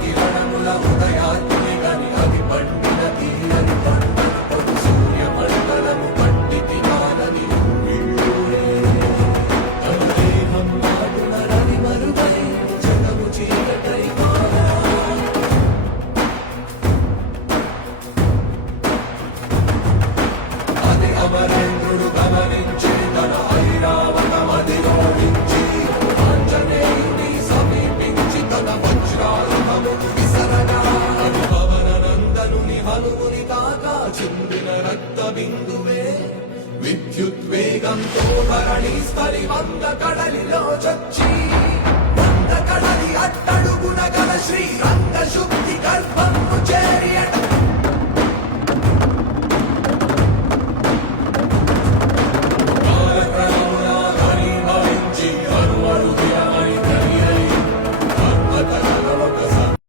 కిరణముల ఉదయాత్మి గని అది పండిన తీరని పంటను సూర్య మండలము పండితి కాలని తను దేహం మాటున రవి మరుగై జగము చీకటై కాదా అది అమరేంద్రుడు గమనించి తన ఐరావతమది ఓడించి ఆంజనేయుని సమీపించి తన వజ్రాయుధము విసరగా అది పవన నందనుని హనుముని కాగా చిందిన రక్త బిందువే విద్యుద్వేగంతో ధరణి స్థలి వంద కడలిలో చొచ్చి వంద కడలి అట్టడుగున గల శ్రీరంగ శుద్ధి గర్భం